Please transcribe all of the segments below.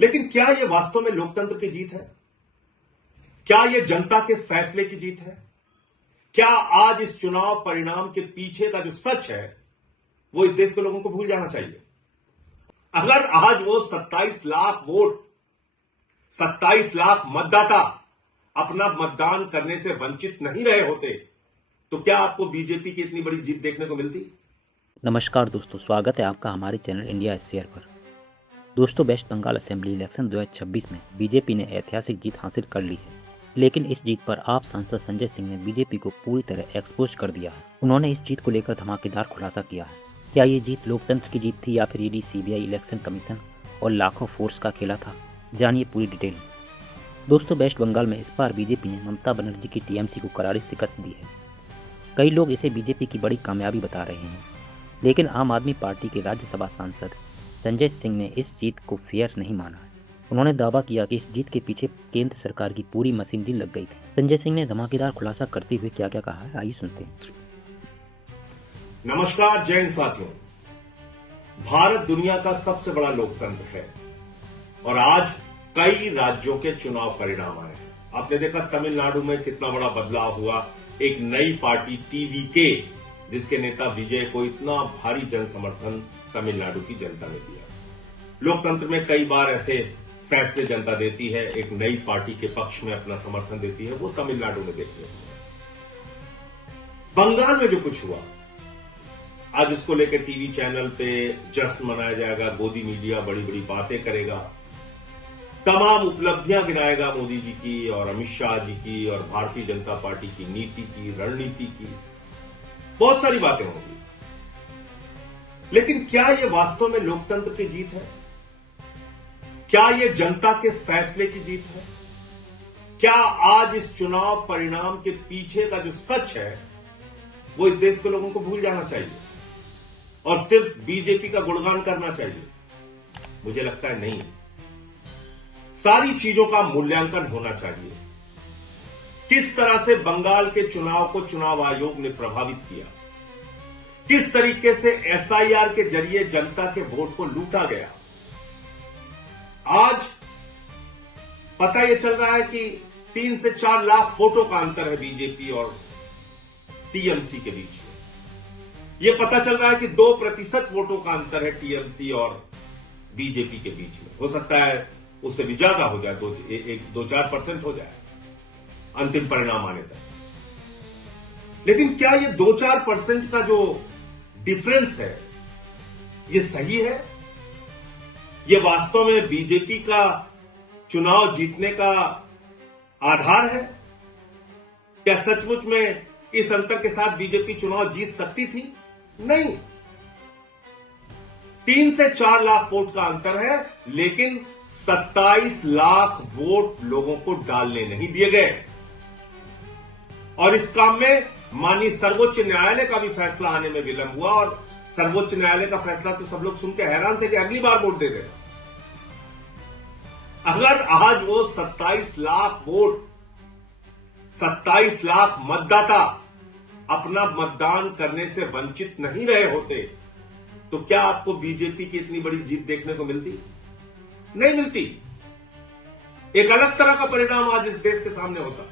लेकिन क्या यह वास्तव में लोकतंत्र की जीत है? क्या यह जनता के फैसले की जीत है? क्या आज इस चुनाव परिणाम के पीछे का जो सच है वो इस देश के लोगों को भूल जाना चाहिए? अगर आज वो 27 लाख वोट, 27 लाख मतदाता अपना मतदान करने से वंचित नहीं रहे होते तो क्या आपको बीजेपी की इतनी बड़ी जीत देखने को मिलती? नमस्कार दोस्तों, स्वागत है आपका हमारे चैनल इंडिया स्फीयर पर। दोस्तों, वेस्ट बंगाल असेंबली इलेक्शन 2026 में बीजेपी ने ऐतिहासिक जीत हासिल कर ली है, लेकिन इस जीत पर आप सांसद संजय सिंह ने बीजेपी को पूरी तरह एक्सपोज कर दिया है। उन्होंने इस जीत को लेकर धमाकेदार खुलासा किया है। क्या ये जीत लोकतंत्र की जीत थी या फिर ईडी, सीबीआई, इलेक्शन कमीशन और लाखों फोर्स का खेला था? जानिए पूरी डिटेल। दोस्तों, वेस्ट बंगाल में इस बार बीजेपी ने ममता बनर्जी की टीएमसी को करारी शिकस्त दी है। कई लोग इसे बीजेपी की बड़ी कामयाबी बता रहे हैं, लेकिन आम आदमी पार्टी के राज्यसभा सांसद संजय सिंह ने इस जीत को फेयर नहीं माना है। उन्होंने दावा किया कि इस जीत के पीछे केंद्र सरकार की पूरी मशीनरी लग गई थी। संजय सिंह ने धमाकेदार खुलासा करते हुए क्या क्या कहा है, आइए सुनते हैं। नमस्कार, जय हिंद साथियों। भारत दुनिया का सबसे बड़ा लोकतंत्र है और आज कई राज्यों के चुनाव परिणाम आए। आपने देखा तमिलनाडु में कितना बड़ा बदलाव हुआ। एक नई पार्टी टीवीके, जिसके नेता विजय को इतना भारी जन समर्थन तमिलनाडु की जनता ने दिया। लोकतंत्र में कई बार ऐसे फैसले जनता देती है, एक नई पार्टी के पक्ष में अपना समर्थन देती है, वो तमिलनाडु में देखने को मिला। बंगाल में जो कुछ हुआ, आज उसको लेकर टीवी चैनल पे जश्न मनाया जाएगा, गोदी मीडिया बड़ी बड़ी बातें करेगा, तमाम उपलब्धियां गिनाएगा मोदी जी की और अमित शाह जी की और भारतीय जनता पार्टी की नीति की, रणनीति की, बहुत सारी बातें होंगी। लेकिन क्या यह वास्तव में लोकतंत्र की जीत है? क्या यह जनता के फैसले की जीत है? क्या आज इस चुनाव परिणाम के पीछे का जो सच है वो इस देश के लोगों को भूल जाना चाहिए और सिर्फ बीजेपी का गुणगान करना चाहिए? मुझे लगता है नहीं। सारी चीजों का मूल्यांकन होना चाहिए। किस तरह से बंगाल के चुनाव को चुनाव आयोग ने प्रभावित किया, किस तरीके से एसआईआर के जरिए जनता के वोट को लूटा गया। आज पता यह चल रहा है कि 3 से 4 लाख वोटों का अंतर है बीजेपी और टीएमसी के बीच में। यह पता चल रहा है कि 2% वोटों का अंतर है टीएमसी और बीजेपी के बीच में। हो सकता है उससे भी ज्यादा हो जाए, 2-4% हो जाए अंतिम परिणाम आने तक। लेकिन क्या ये 2-4% का जो डिफरेंस है ये सही है? ये वास्तव में बीजेपी का चुनाव जीतने का आधार है? क्या सचमुच में इस अंतर के साथ बीजेपी चुनाव जीत सकती थी? नहीं। 3 से 4 लाख वोट का अंतर है, लेकिन 27 लाख वोट लोगों को डालने नहीं दिए गए। और इस काम में माननीय सर्वोच्च न्यायालय का भी फैसला आने में विलंब हुआ और सर्वोच्च न्यायालय का फैसला तो सब लोग सुन के हैरान थे कि अगली बार वोट दे देगा। अगर आज वो 27 लाख वोट, 27 लाख मतदाता अपना मतदान करने से वंचित नहीं रहे होते तो क्या आपको बीजेपी की इतनी बड़ी जीत देखने को मिलती? नहीं मिलती। एक अलग तरह का परिणाम आज इस देश के सामने होता।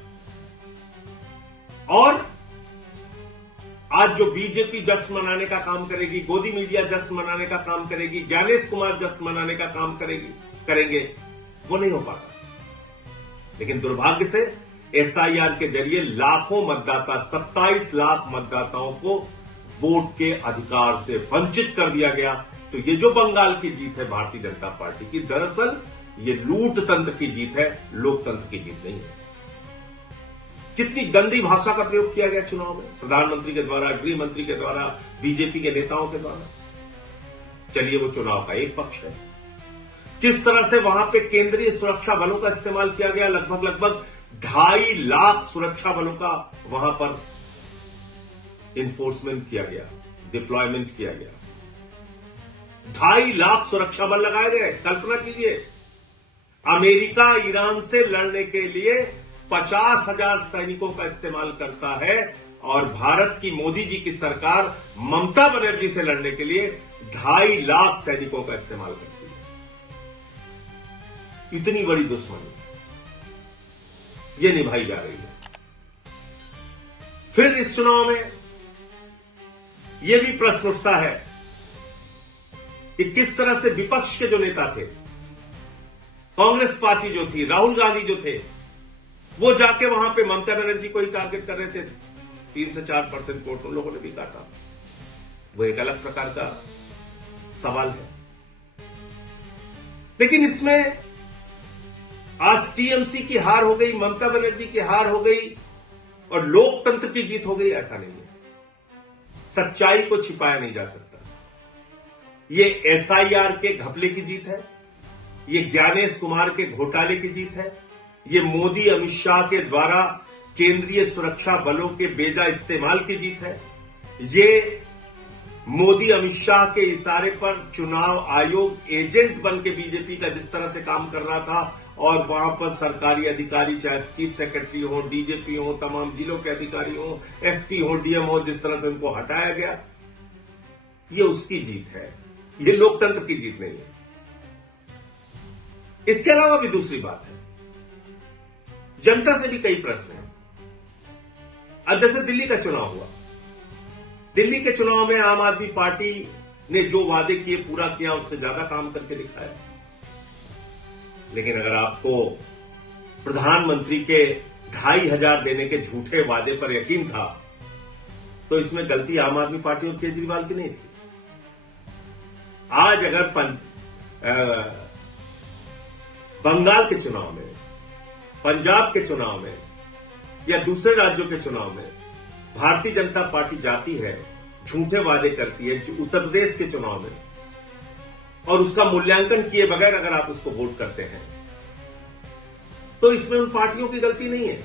और आज जो बीजेपी जश्न मनाने का काम करेगी, गोदी मीडिया जश्न मनाने का काम करेगी, ज्ञानेश कुमार जश्न मनाने का काम करेंगे, वो नहीं हो पाता। लेकिन दुर्भाग्य से एसआईआर के जरिए लाखों मतदाता, 27 लाख मतदाताओं को वोट के अधिकार से वंचित कर दिया गया। तो ये जो बंगाल की जीत है भारतीय जनता पार्टी की, दरअसल ये लूट तंत्र की जीत है, लोकतंत्र की जीत नहीं है। कितनी गंदी भाषा का प्रयोग किया गया चुनाव में, प्रधानमंत्री के द्वारा, गृह मंत्री के द्वारा, बीजेपी के नेताओं के द्वारा। चलिए, वो चुनाव का एक पक्ष है। किस तरह से वहां पे केंद्रीय सुरक्षा बलों का इस्तेमाल किया गया, लगभग 2.5 लाख सुरक्षा बलों का वहां पर इन्फोर्समेंट किया गया, डिप्लॉयमेंट किया गया। 2.5 लाख सुरक्षा बल लगाए गए। कल्पना कीजिए, अमेरिका ईरान से लड़ने के लिए 50,000 सैनिकों का इस्तेमाल करता है और भारत की मोदी जी की सरकार ममता बनर्जी से लड़ने के लिए 2.5 लाख सैनिकों का इस्तेमाल करती है। इतनी बड़ी दुश्मनी ये निभाई जा रही है। फिर इस चुनाव में यह भी प्रश्न उठता है कि किस तरह से विपक्ष के जो नेता थे, कांग्रेस पार्टी जो थी, राहुल गांधी जो थे, वो जाके वहां पे ममता बनर्जी को ही टारगेट कर रहे थे। 3 से 4% वोट उन लोगों ने भी काटा। वो एक अलग प्रकार का सवाल है। लेकिन इसमें आज टीएमसी की हार हो गई, ममता बनर्जी की हार हो गई और लोकतंत्र की जीत हो गई, ऐसा नहीं है। सच्चाई को छिपाया नहीं जा सकता। ये एसआईआर के घपले की जीत है, ये ज्ञानेश कुमार के घोटाले की जीत है, ये मोदी अमित शाह के द्वारा केंद्रीय सुरक्षा बलों के बेजा इस्तेमाल की जीत है, ये मोदी अमित शाह के इशारे पर चुनाव आयोग एजेंट बन के बीजेपी का जिस तरह से काम कर रहा था और वहां पर सरकारी अधिकारी, चाहे चीफ सेक्रेटरी हो, डीजीपी हो, तमाम जिलों के अधिकारी हो, एसपी हो, डीएम हो, जिस तरह से उनको हटाया गया, ये उसकी जीत है। ये लोकतंत्र की जीत नहीं है। इसके अलावा भी दूसरी बात है, जनता से भी कई प्रश्न हैं। अब जैसे दिल्ली का चुनाव हुआ, दिल्ली के चुनाव में आम आदमी पार्टी ने जो वादे किए पूरा किया, उससे ज्यादा काम करके दिखाया। लेकिन अगर आपको प्रधानमंत्री के 2500 देने के झूठे वादे पर यकीन था, तो इसमें गलती आम आदमी पार्टी और केजरीवाल की नहीं थी। आज अगर बंगाल के चुनाव में, पंजाब के चुनाव में या दूसरे राज्यों के चुनाव में भारतीय जनता पार्टी जाती है, झूठे वादे करती है, उत्तर प्रदेश के चुनाव में, और उसका मूल्यांकन किए बगैर अगर आप उसको वोट करते हैं, तो इसमें उन पार्टियों की गलती नहीं है।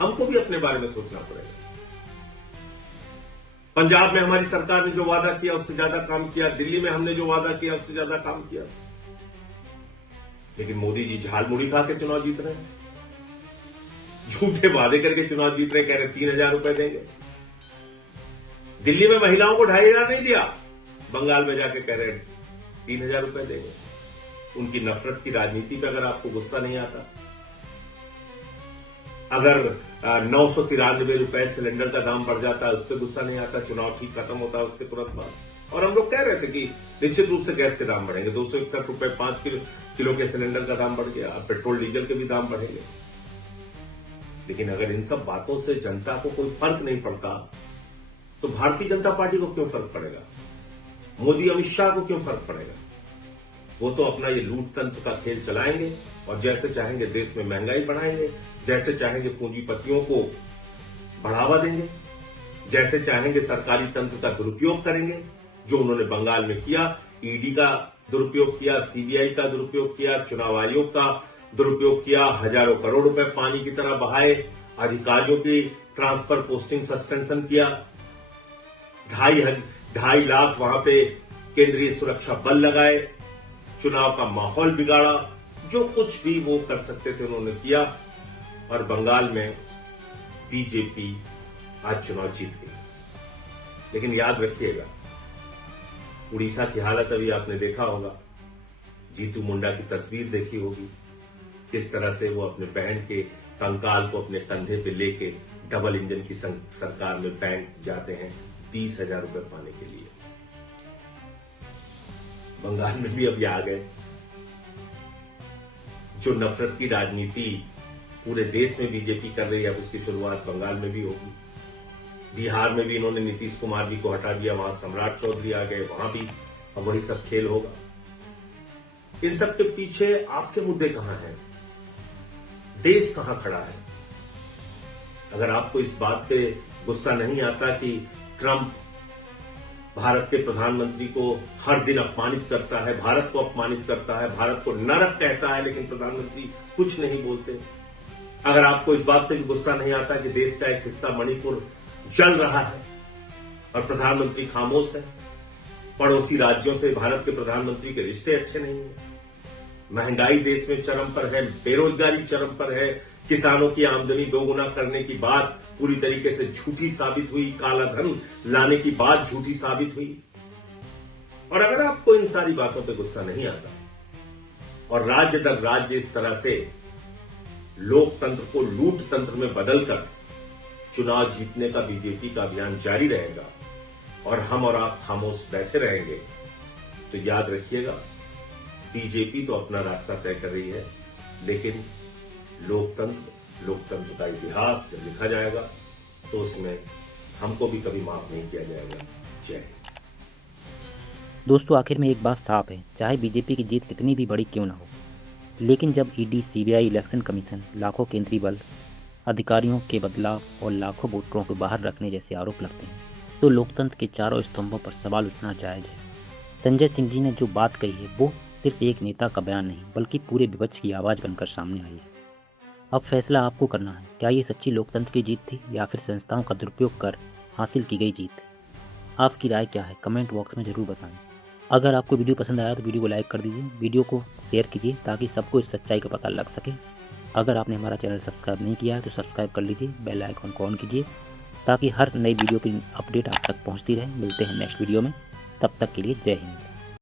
हमको भी अपने बारे में सोचना पड़ेगा। पंजाब में हमारी सरकार ने जो वादा किया उससे ज्यादा काम किया, दिल्ली में हमने जो वादा किया उससे ज्यादा काम किया, लेकिन मोदी जी झाल मुड़ी खा के चुनाव जीत रहे हैं, झूठे वादे करके चुनाव जीत रहे, कह रहे 3000 रुपए देंगे। दिल्ली में महिलाओं को 2500 नहीं दिया, बंगाल में जाके कह रहे 3000 रुपए देंगे। उनकी नफरत की राजनीति पर अगर आपको गुस्सा नहीं आता, अगर 993 रुपए सिलेंडर का दाम बढ़ जाता है उस पर गुस्सा नहीं आता, चुनाव ठीक खत्म होता है उसके तुरंत बाद, और हम लोग कह रहे थे कि निश्चित रूप से गैस के दाम बढ़ेंगे, 261 रुपए 5 किलो के सिलेंडर का दाम बढ़ गया, अब पेट्रोल डीजल के भी दाम बढ़ेंगे। लेकिन अगर इन सब बातों से जनता को कोई फर्क नहीं पड़ता, तो भारतीय जनता पार्टी को क्यों फर्क पड़ेगा? मोदी अमित शाह को क्यों फर्क पड़ेगा? वो तो अपना ये लूट तंत्र का खेल चलाएंगे और जैसे चाहेंगे देश में महंगाई बढ़ाएंगे, जैसे चाहेंगे पूंजीपतियों को बढ़ावा देंगे, जैसे चाहेंगे सरकारी तंत्र का दुरुपयोग करेंगे, जो उन्होंने बंगाल में किया। ईडी का दुरुपयोग किया, सीबीआई का दुरुपयोग किया, चुनाव आयोग का दुरुपयोग किया, हजारों करोड़ रुपए पानी की तरह बहाए, अधिकारियों की ट्रांसफर पोस्टिंग सस्पेंशन किया, 2.5 लाख वहां पे केंद्रीय सुरक्षा बल लगाए, चुनाव का माहौल बिगाड़ा, जो कुछ भी वो कर सकते थे उन्होंने किया, और बंगाल में बीजेपी आज चुनाव जीत गई। लेकिन याद रखिएगा, उड़ीसा की हालत अभी आपने देखा होगा, जीतू मुंडा की तस्वीर देखी होगी, किस तरह से वो अपने बहन के कंकाल को अपने कंधे पे लेके डबल इंजन की सरकार में बैंक जाते हैं 20,000 रुपए पाने के लिए। बंगाल में भी अभी आ गए। जो नफरत की राजनीति पूरे देश में बीजेपी कर रही है, अब उसकी शुरुआत बंगाल में भी होगी। बिहार में भी इन्होंने नीतीश कुमार जी को हटा दिया, वहां सम्राट चौधरी आ गए, वहां भी अब वही सब खेल होगा। इन सब के पीछे आपके मुद्दे कहां हैं? देश कहां खड़ा है? अगर आपको इस बात पे गुस्सा नहीं आता कि ट्रंप भारत के प्रधानमंत्री को हर दिन अपमानित करता है, भारत को अपमानित करता है, भारत को नरक कहता है, लेकिन प्रधानमंत्री कुछ नहीं बोलते, अगर आपको इस बात पे भी गुस्सा नहीं आता कि देश का एक हिस्सा मणिपुर जल रहा है और प्रधानमंत्री खामोश है, पड़ोसी राज्यों से भारत के प्रधानमंत्री के रिश्ते अच्छे नहीं हैं, महंगाई देश में चरम पर है, बेरोजगारी चरम पर है, किसानों की आमदनी दोगुना करने की बात पूरी तरीके से झूठी साबित हुई, काला धन लाने की बात झूठी साबित हुई, और अगर आपको इन सारी बातों पे गुस्सा नहीं आता और राज्य दर राज्य इस तरह से लोकतंत्र को लूट तंत्र में बदलकर चुनाव जीतने का बीजेपी का अभियान जारी रहेगा और हम और आप खामोश बैठे रहेंगे, तो याद रखिएगा बीजेपी तो अपना रास्ता तय कर रही है, लेकिन लोकतंत्र का इतिहास जब लिखा जाएगा तो उसमें हमको भी कभी माफ नहीं किया जाएगा। जय हिंद। दोस्तों, आखिर में एक बात साफ है, चाहे बीजेपी की जीत कितनी भी बड़ी क्यों ना हो, लेकिन जब ईडी, सीबीआई, इलेक्शन कमीशन लाखों केंद्रीय बल अधिकारियों के बदलाव और लाखों वोटरों को बाहर रखने जैसे आरोप लगते हैं, तो लोकतंत्र के चारों स्तंभों पर सवाल उठना जायज़ है। संजय सिंह जी ने जो बात कही है वो सिर्फ एक नेता का बयान नहीं, बल्कि पूरे विपक्ष की आवाज़ बनकर सामने आई है। अब फैसला आपको करना है, क्या ये सच्ची लोकतंत्र की जीत थी या फिर संस्थाओं का दुरुपयोग कर हासिल की गई जीत? आपकी राय क्या है, कमेंट बॉक्स में ज़रूर बताएं। अगर आपको वीडियो पसंद आया तो वीडियो को लाइक कर दीजिए, वीडियो को शेयर कीजिए ताकि सबको इस सच्चाई का पता लग सके। अगर आपने हमारा चैनल सब्सक्राइब नहीं किया है तो सब्सक्राइब कर लीजिए, बेल आइकन को ऑन कीजिए ताकि हर नई वीडियो की अपडेट आप तक पहुंचती रहे। मिलते हैं नेक्स्ट वीडियो में, तब तक के लिए जय हिंद।